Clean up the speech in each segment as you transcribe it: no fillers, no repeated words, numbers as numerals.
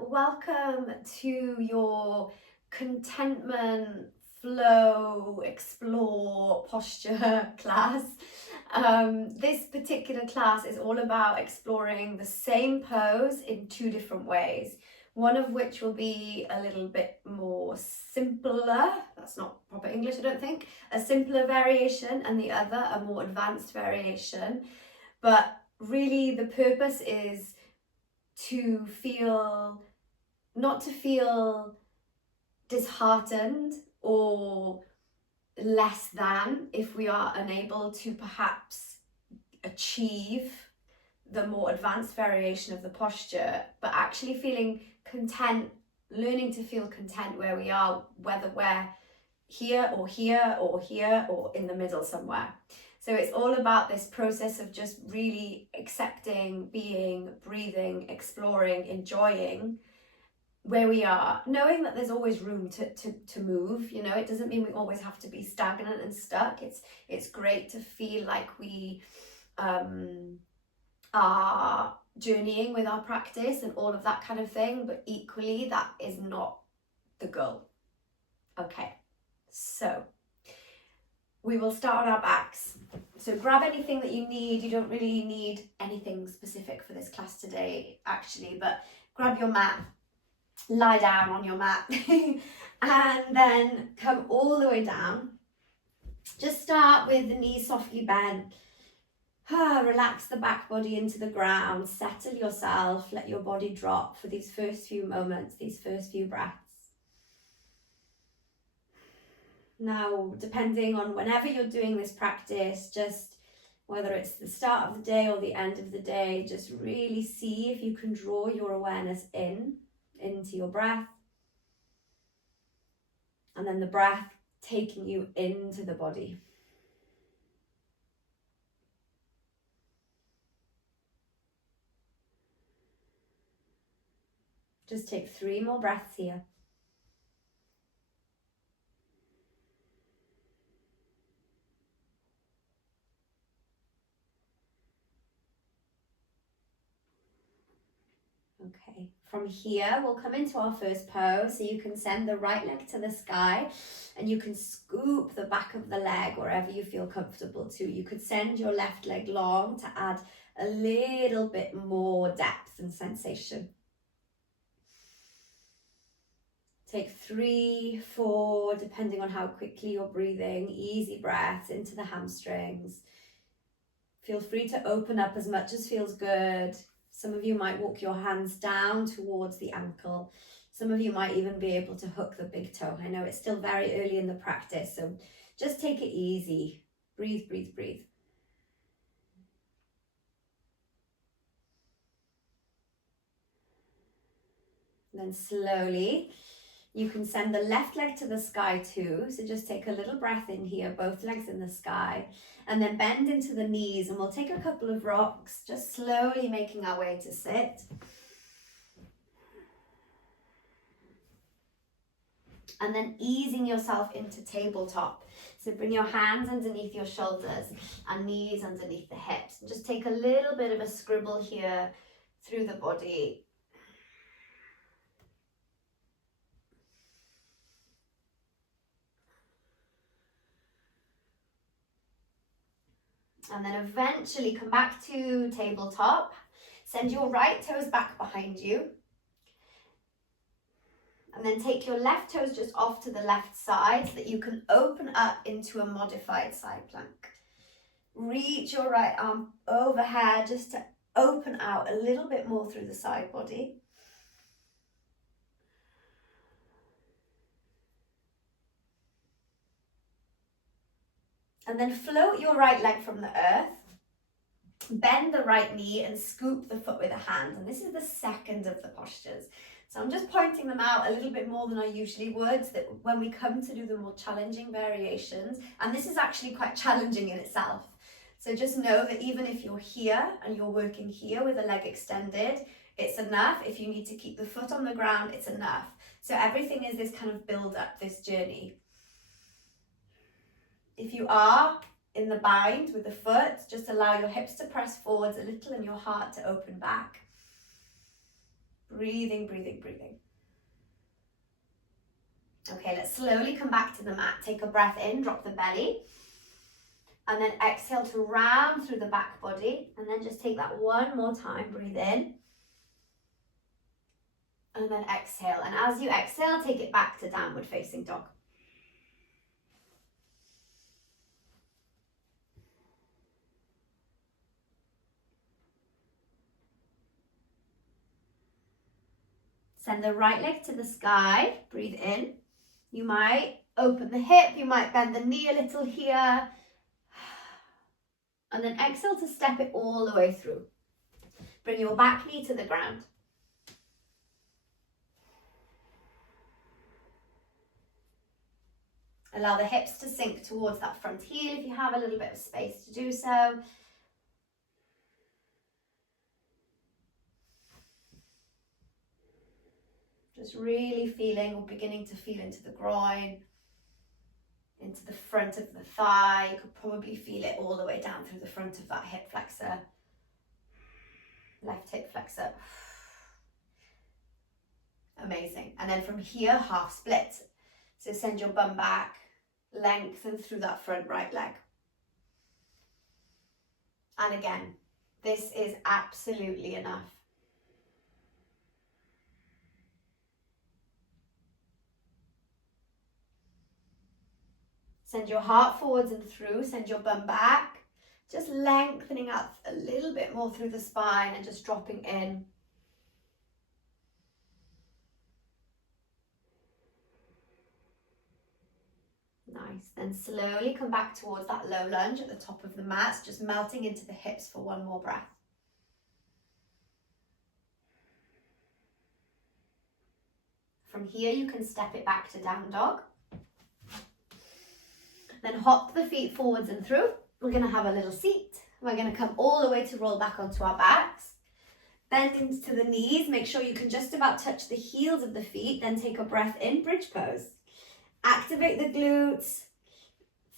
welcome to your contentment, flow, explore posture class. This particular class is all about exploring the same pose in two different ways. One of which will be a little bit more simpler, that's not proper English I don't think, a simpler variation, and the other a more advanced variation. But really the purpose is not to feel disheartened or less than if we are unable to perhaps achieve the more advanced variation of the posture, but actually feeling content, learning to feel content where we are, whether we're here or here or here or in the middle somewhere. So it's all about this process of just really accepting, being, breathing, exploring, enjoying where we are, knowing that there's always room to move. You know, it doesn't mean we always have to be stagnant and stuck. It's great to feel like we are journeying with our practice and all of that kind of thing, but equally that is not the goal. Okay, so we will start on our backs. So grab anything that you need. You don't really need anything specific for this class today, actually, but grab your mat, lie down on your mat, and then come all the way down. Just start with the knees softly bent. Relax the back body into the ground, settle yourself, let your body drop for these first few moments, these first few breaths. Now, depending on whenever you're doing this practice, just whether it's the start of the day or the end of the day, just really see if you can draw your awareness into your breath. And then the breath taking you into the body. Just take 3 more breaths here. Okay, from here we'll come into our first pose. So you can send the right leg to the sky and you can scoop the back of the leg wherever you feel comfortable to. You could send your left leg long to add a little bit more depth and sensation. Take 3, 4, depending on how quickly you're breathing, easy breaths into the hamstrings. Feel free to open up as much as feels good. Some of you might walk your hands down towards the ankle. Some of you might even be able to hook the big toe. I know it's still very early in the practice, so just take it easy. Breathe, breathe, breathe. And then slowly, you can send the left leg to the sky too. So just take a little breath in here, both legs in the sky, and then bend into the knees, and we'll take a couple of rocks, just slowly making our way to sit. And then easing yourself into tabletop. So bring your hands underneath your shoulders and knees underneath the hips. And just take a little bit of a scribble here through the body. And then eventually come back to tabletop. Send your right toes back behind you. And then take your left toes just off to the left side so that you can open up into a modified side plank. Reach your right arm overhead just to open out a little bit more through the side body. And then float your right leg from the earth. Bend the right knee and scoop the foot with a hand. And this is the second of the postures. So I'm just pointing them out a little bit more than I usually would, so that when we come to do the more challenging variations, and this is actually quite challenging in itself. So just know that even if you're here and you're working here with a leg extended, it's enough. If you need to keep the foot on the ground, it's enough. So everything is this kind of build up, this journey. If you are in the bind with the foot, just allow your hips to press forwards a little and your heart to open back. Breathing, breathing, breathing. Okay, let's slowly come back to the mat. Take a breath in, drop the belly. And then exhale to round through the back body. And then just take that one more time. Breathe in. And then exhale. And as you exhale, take it back to downward facing dog. Send the right leg to the sky. Breathe in. You might open the hip. You might bend the knee a little here. And then exhale to step it all the way through. Bring your back knee to the ground. Allow the hips to sink towards that front heel if you have a little bit of space to do so. Just really feeling or beginning to feel into the groin, into the front of the thigh. You could probably feel it all the way down through the front of that hip flexor, left hip flexor. Amazing. And then from here, half split. So send your bum back, lengthen through that front right leg. And again, this is absolutely enough. Send your heart forwards and through, send your bum back, just lengthening out a little bit more through the spine and just dropping in. Nice. Then slowly come back towards that low lunge at the top of the mat, just melting into the hips for one more breath. From here, you can step it back to down dog. Then hop the feet forwards and through. We're going to have a little seat. We're going to come all the way to roll back onto our backs. Bend into the knees. Make sure you can just about touch the heels of the feet. Then take a breath in, bridge pose. Activate the glutes.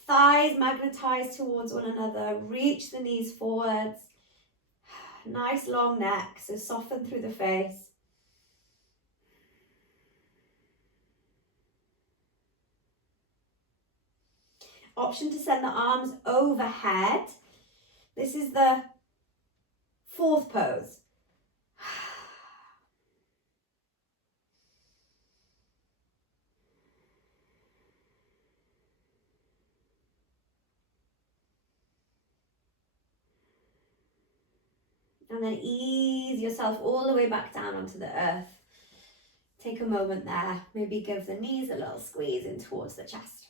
Thighs magnetize towards one another. Reach the knees forwards. Nice long neck. So soften through the face. Option to send the arms overhead. This is the fourth pose. And then ease yourself all the way back down onto the earth. Take a moment there. Maybe give the knees a little squeeze in towards the chest.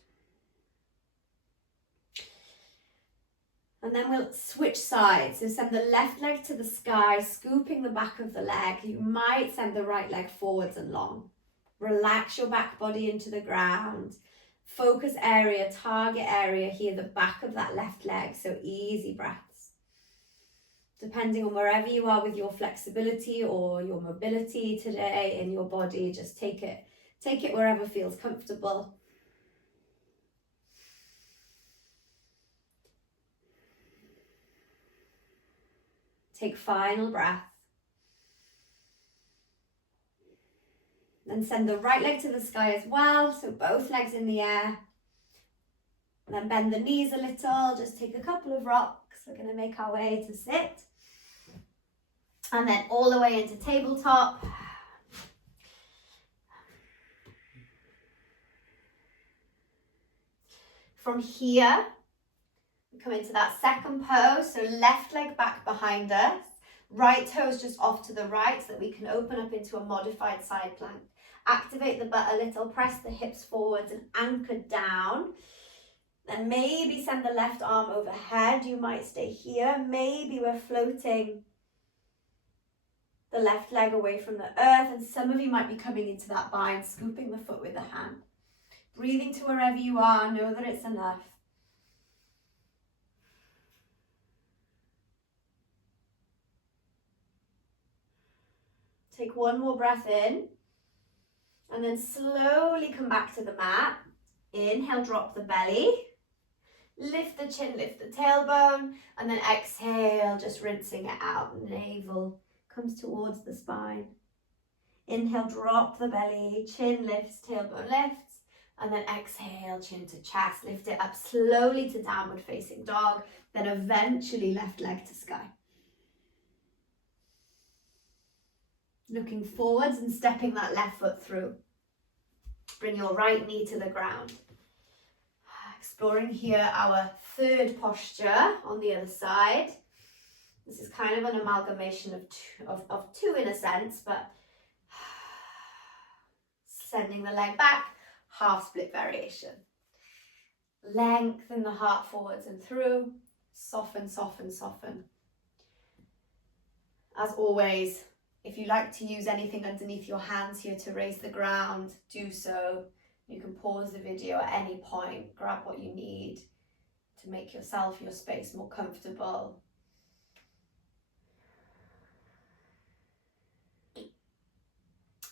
And then we'll switch sides. So send the left leg to the sky, scooping the back of the leg. You might send the right leg forwards and long. Relax your back body into the ground. Focus area, target area here, the back of that left leg. So easy breaths. Depending on wherever you are with your flexibility or your mobility today in your body, just take it wherever feels comfortable. Take final breath. Then send the right leg to the sky as well, so both legs in the air. And then bend the knees a little, just take a couple of rocks. We're going to make our way to sit. And then all the way into tabletop. From here, we come into that second pose, so left leg back behind us, right toes just off to the right so that we can open up into a modified side plank. Activate the butt a little, press the hips forwards and anchor down. Then maybe send the left arm overhead. You might stay here. Maybe we're floating the left leg away from the earth, and some of you might be coming into that bind, scooping the foot with the hand. Breathing to wherever you are, know that it's enough. Take one more breath in, and then slowly come back to the mat. Inhale, drop the belly. Lift the chin, lift the tailbone, and then exhale, just rinsing it out. Navel comes towards the spine. Inhale, drop the belly, chin lifts, tailbone lifts, and then exhale, chin to chest. Lift it up slowly to downward facing dog, then eventually left leg to sky. Looking forwards and stepping that left foot through. Bring your right knee to the ground. Exploring here our third posture on the other side. This is kind of an amalgamation of two in a sense, but sending the leg back, half split variation. Lengthen the heart forwards and through. Soften, soften, soften. As always, if you like to use anything underneath your hands here to raise the ground, do so. You can pause the video at any point, grab what you need to make yourself, your space more comfortable.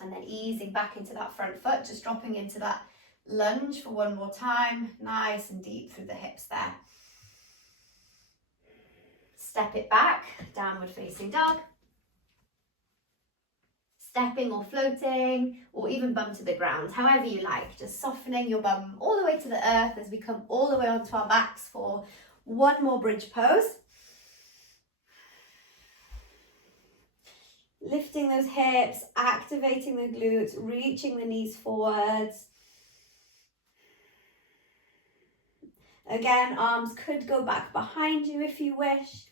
And then easing back into that front foot, just dropping into that lunge for one more time, nice and deep through the hips there. Step it back, downward facing dog. Stepping or floating, or even bum to the ground, however you like, just softening your bum all the way to the earth as we come all the way onto our backs for one more bridge pose. Lifting those hips, activating the glutes, reaching the knees forwards. Again, arms could go back behind you if you wish.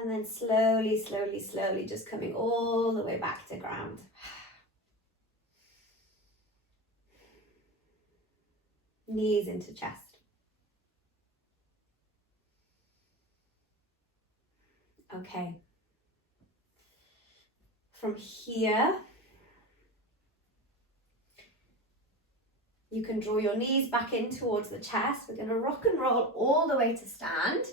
And then slowly, slowly, slowly, just coming all the way back to ground. Knees into chest. Okay. From here, you can draw your knees back in towards the chest. We're going to rock and roll all the way to stand.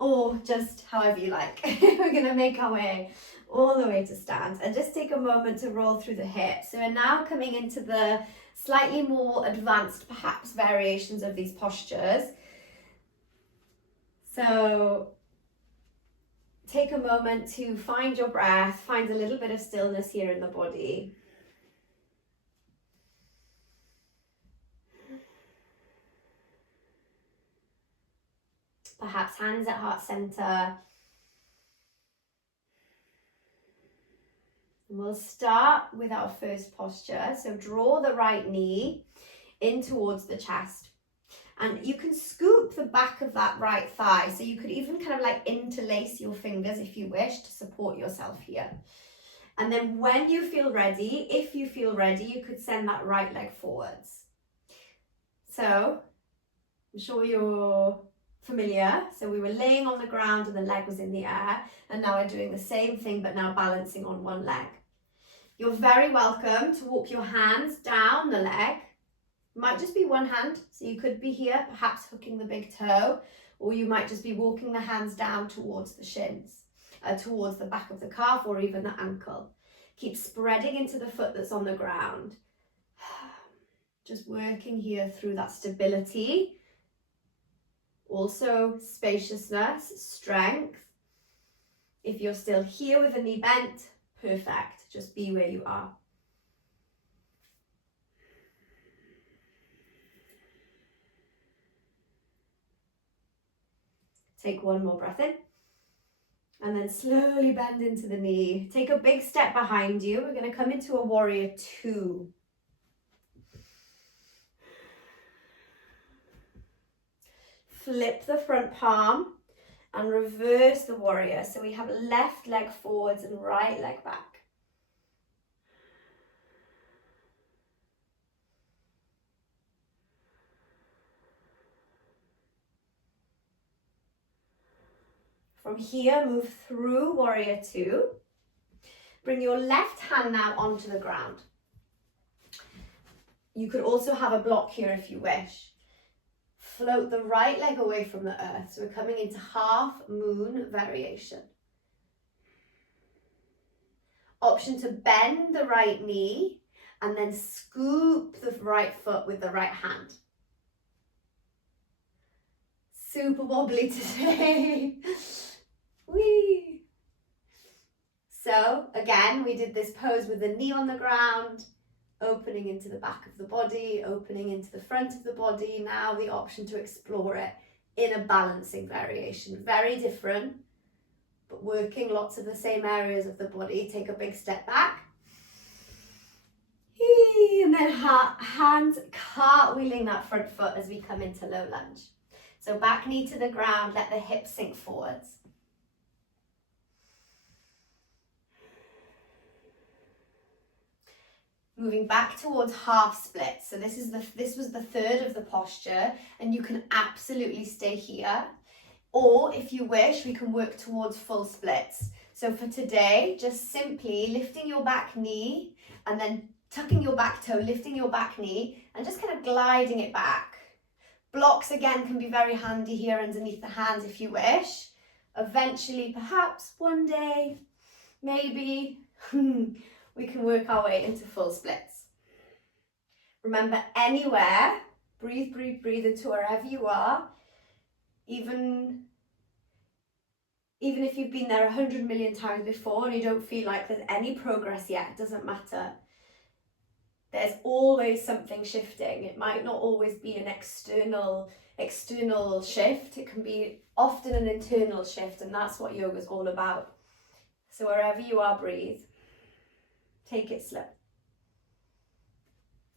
Or just however you like. We're going to make our way all the way to stand. And just take a moment to roll through the hips. So we're now coming into the slightly more advanced, perhaps, variations of these postures. So take a moment to find your breath, find a little bit of stillness here in the body. Perhaps hands at heart center. And we'll start with our first posture. So draw the right knee in towards the chest. And you can scoop the back of that right thigh. So you could even kind of like interlace your fingers if you wish to support yourself here. And then when you feel ready, if you feel ready, you could send that right leg forwards. So I'm sure you're familiar. So we were laying on the ground and the leg was in the air, and now we're doing the same thing but now balancing on one leg. You're very welcome to walk your hands down the leg. Might just be one hand, so you could be here perhaps hooking the big toe, or you might just be walking the hands down towards the shins, towards the back of the calf or even the ankle. Keep spreading into the foot that's on the ground. Just working here through that stability. Also spaciousness, strength. If you're still here with the knee bent, perfect. Just be where you are. Take one more breath in. And then slowly bend into the knee. Take a big step behind you. We're going to come into a warrior two. Flip the front palm and reverse the warrior. So we have left leg forwards and right leg back. From here, move through warrior two. Bring your left hand now onto the ground. You could also have a block here if you wish. Float the right leg away from the earth. So we're coming into half moon variation. Option to bend the right knee and then scoop the right foot with the right hand. Super wobbly today. Whee! So again, we did this pose with the knee on the ground, opening into the back of the body, opening into the front of the body. Now the option to explore it in a balancing variation. Very different, but working lots of the same areas of the body. Take a big step back. And then hands cartwheeling that front foot as we come into low lunge. So back knee to the ground, let the hips sink forwards. Moving back towards half split. So this was the third of the posture, and you can absolutely stay here. Or if you wish, we can work towards full splits. So for today, just simply lifting your back knee and then tucking your back toe, lifting your back knee and just kind of gliding it back. Blocks again can be very handy here underneath the hands if you wish. Eventually, perhaps one day, maybe, we can work our way into full splits. Remember, anywhere, breathe, breathe, breathe into wherever you are. Even if you've been there 100 million times before and you don't feel like there's any progress yet, it doesn't matter. There's always something shifting. It might not always be an external shift. It can be often an internal shift, and that's what yoga is all about. So wherever you are, breathe. Take it slow.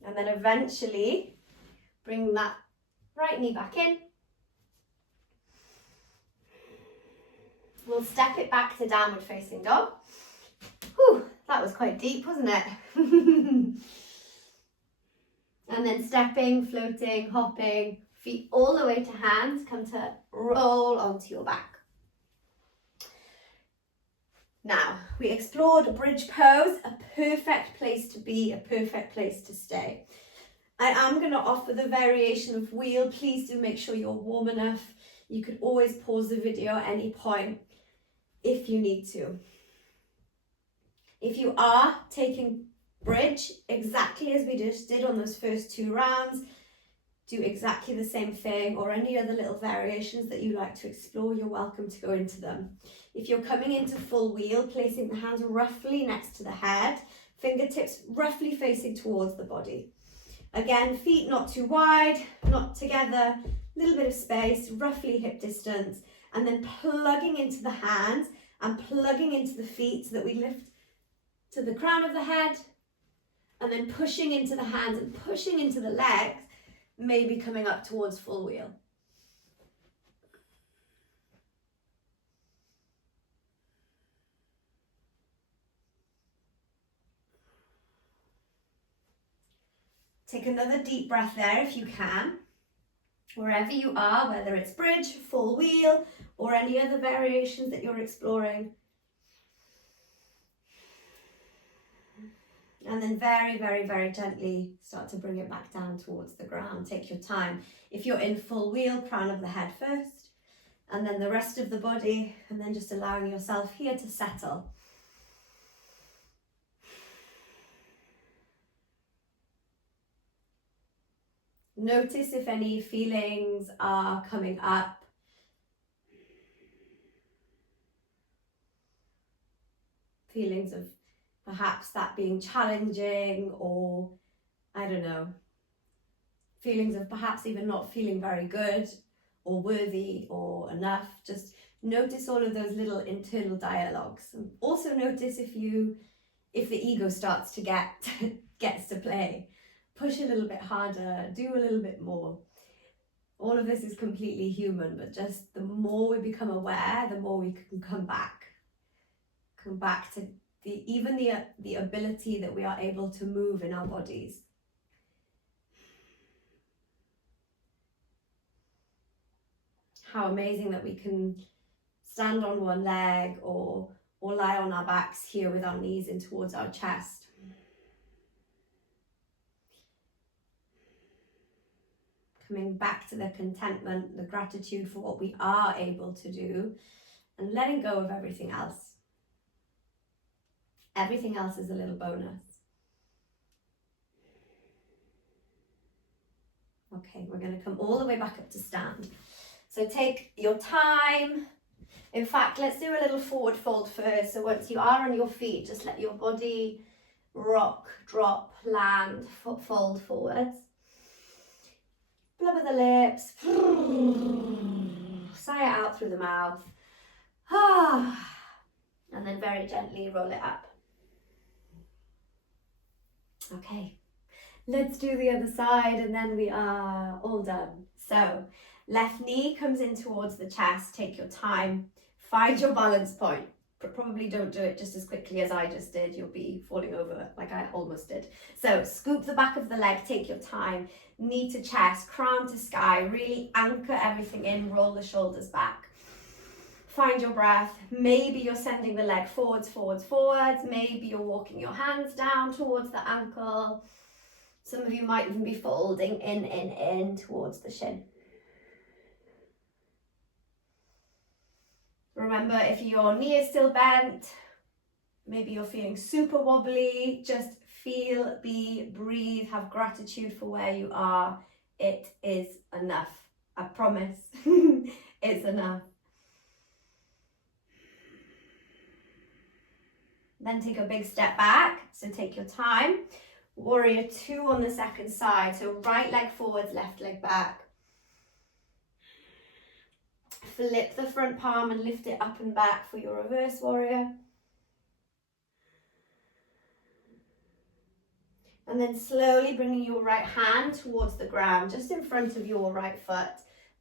And then eventually bring that right knee back in. We'll step it back to downward facing dog. Whew, that was quite deep, wasn't it? And then stepping, floating, hopping, feet all the way to hands, come to roll onto your back. Now, we explored a bridge pose, a perfect place to be, a perfect place to stay. I am going to offer the variation of wheel. Please do make sure you're warm enough. You could always pause the video at any point if you need to. If you are taking bridge, exactly as we just did on those first 2 rounds, do exactly the same thing, or any other little variations that you like to explore, you're welcome to go into them. If you're coming into full wheel, placing the hands roughly next to the head, fingertips roughly facing towards the body. Again, feet not too wide, not together, a little bit of space, roughly hip distance, and then plugging into the hands and plugging into the feet so that we lift to the crown of the head, and then pushing into the hands and pushing into the legs, maybe coming up towards full wheel. Take another deep breath there if you can. Wherever you are, whether it's bridge, full wheel, or any other variations that you're exploring. And then very, very, very gently start to bring it back down towards the ground. Take your time. If you're in full wheel, crown of the head first, and then the rest of the body, and then just allowing yourself here to settle. Notice if any feelings are coming up. Feelings of perhaps that being challenging, or I don't know, feelings of perhaps even not feeling very good or worthy or enough. Just notice all of those little internal dialogues. And also notice if the ego starts to gets to play. Push a little bit harder, do a little bit more. All of this is completely human, but just the more we become aware, the more we can come back to the ability that we are able to move in our bodies. How amazing that we can stand on one leg or lie on our backs here with our knees in towards our chest. Coming back to the contentment, the gratitude for what we are able to do, and letting go of everything else. Everything else is a little bonus. Okay, we're going to come all the way back up to stand. So take your time. In fact, let's do a little forward fold first. So once you are on your feet, just let your body rock, drop, land, fold forwards. Blubber the lips. Sigh it out through the mouth. And then very gently roll it up. Okay, let's do the other side and then we are all done. So left knee comes in towards the chest. Take your time. Find your balance point. But probably don't do it just as quickly as I just did. You'll be falling over like I almost did. So scoop the back of the leg. Take your time. Knee to chest, crown to sky. Really anchor everything in. Roll the shoulders back. Find your breath. Maybe you're sending the leg forwards, forwards, forwards. Maybe you're walking your hands down towards the ankle. Some of you might even be folding in towards the shin. Remember, if your knee is still bent, maybe you're feeling super wobbly, just feel, be, breathe, have gratitude for where you are. It is enough. I promise. It's enough. Then take a big step back. So take your time. Warrior 2 on the second side. So right leg forwards, left leg back. Flip the front palm and lift it up and back for your reverse warrior. And then slowly bringing your right hand towards the ground, just in front of your right foot.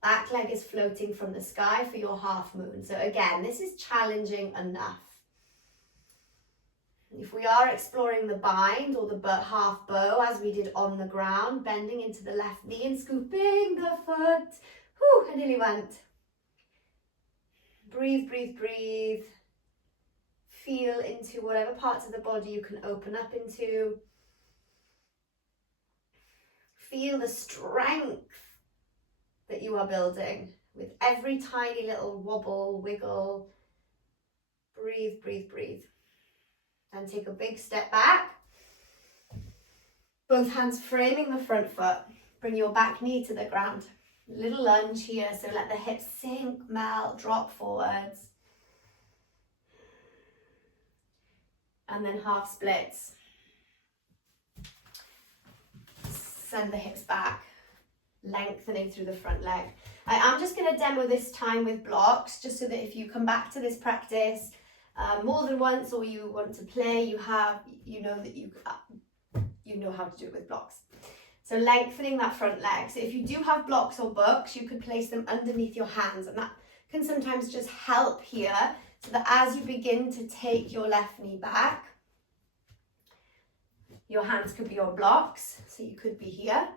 Back leg is floating from the sky for your half moon. So again, this is challenging enough. If we are exploring the bind or the half bow as we did on the ground, bending into the left knee and scooping the foot. Whew, I nearly went. Breathe, breathe, breathe. Feel into whatever parts of the body you can open up into. Feel the strength that you are building with every tiny little wobble, wiggle. Breathe, breathe, breathe. And take a big step back. Both hands framing the front foot. Bring your back knee to the ground. Little lunge here, so let the hips sink, melt, drop forwards. And then half splits. Send the hips back, lengthening through the front leg. I am just going to demo this time with blocks, just so that if you come back to this practice more than once, or you want to play, you know how to do it with blocks. So lengthening that front leg. So if you do have blocks or books, you could place them underneath your hands, and that can sometimes just help here, so that as you begin to take your left knee back, your hands could be on blocks, so you could be here.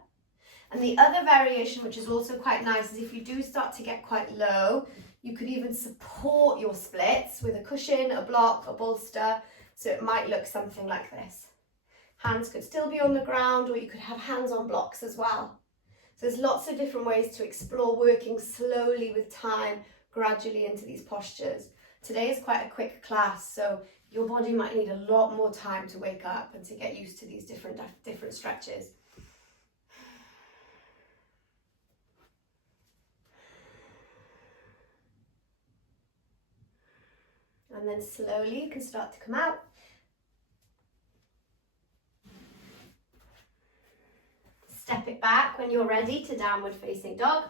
And the other variation, which is also quite nice, is if you do start to get quite low, you could even support your splits with a cushion, a block, a bolster. So it might look something like this. Hands could still be on the ground, or you could have hands on blocks as well. So there's lots of different ways to explore working slowly with time, gradually into these postures. Today is quite a quick class, so your body might need a lot more time to wake up and to get used to these different stretches. And then slowly you can start to come out. Step it back when you're ready to downward facing dog.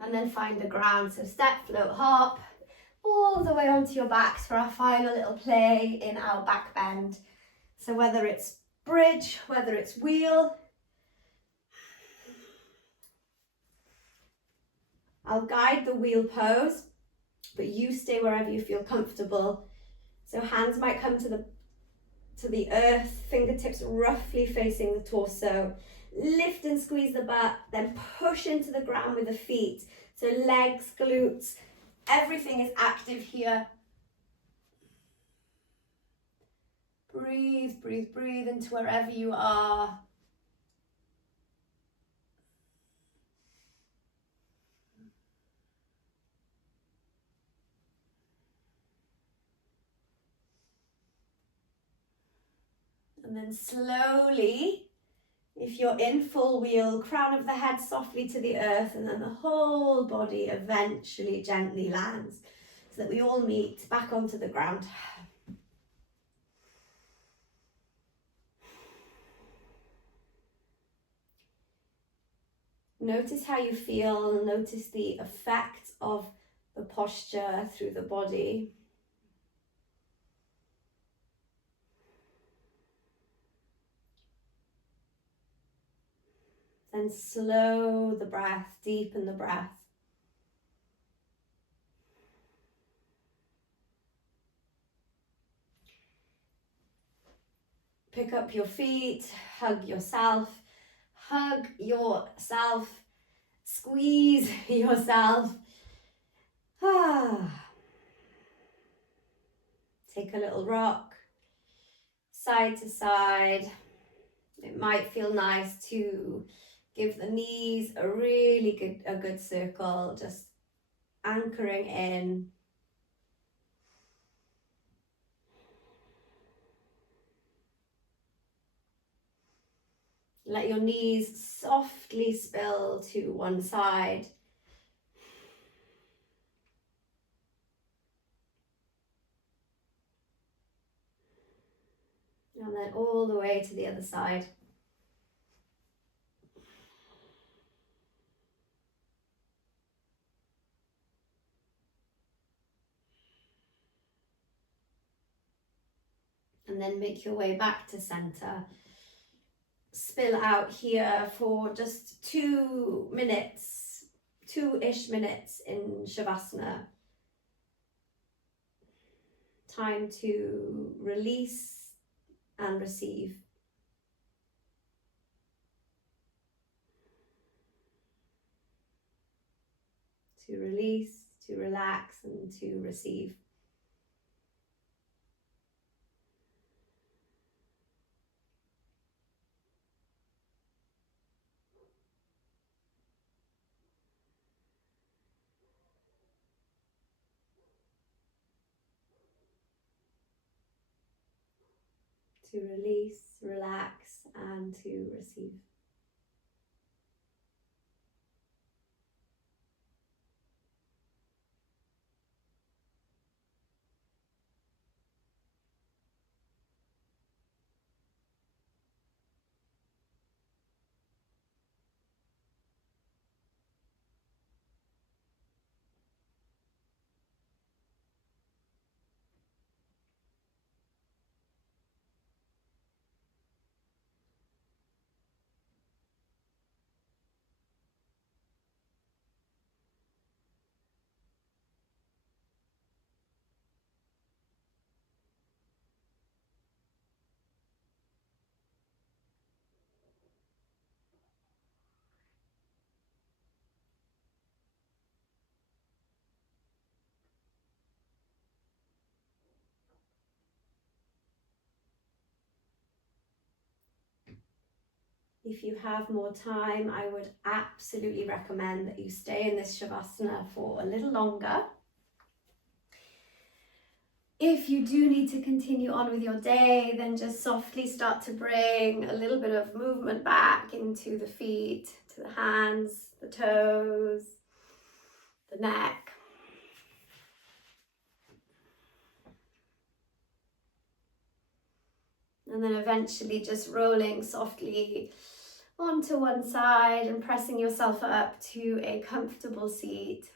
And then find the ground. So step, float, hop, all the way onto your backs for our final little play in our back bend. So whether it's bridge, whether it's wheel, I'll guide the wheel pose, but you stay wherever you feel comfortable. So hands might come to the earth, fingertips roughly facing the torso. Lift and squeeze the butt, then push into the ground with the feet. So legs, glutes, everything is active here. Breathe, breathe, breathe into wherever you are. And then slowly, if you're in full wheel, crown of the head softly to the earth, and then the whole body eventually gently lands so that we all meet back onto the ground. Notice how you feel, notice the effect of the posture through the body. Then slow the breath, deepen the breath. Pick up your feet, hug yourself, squeeze yourself. Take a little rock, side to side. It might feel nice to give the knees a really good circle, just anchoring in. Let your knees softly spill to one side. And then all the way to the other side. And then make your way back to center. Spill out here for just 2 minutes, 2-ish minutes in Shavasana. Time to release and receive. To release, to relax, and to receive. To release, relax, and to receive. If you have more time, I would absolutely recommend that you stay in this Shavasana for a little longer. If you do need to continue on with your day, then just softly start to bring a little bit of movement back into the feet, to the hands, the toes, the neck. And then eventually just rolling softly onto one side and pressing yourself up to a comfortable seat.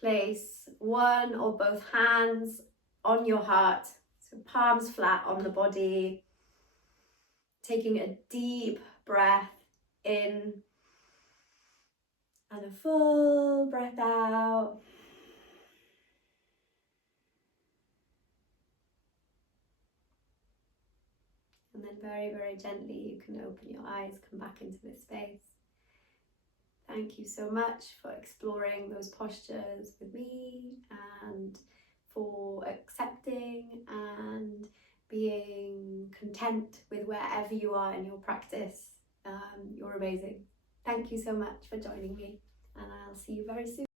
Place one or both hands on your heart, so palms flat on the body. Taking a deep breath in and a full breath out. And then very, very gently you can open your eyes, come back into this space. Thank you so much for exploring those postures with me and for accepting and being content with wherever you are in your practice. You're amazing. Thank you so much for joining me, and I'll see you very soon.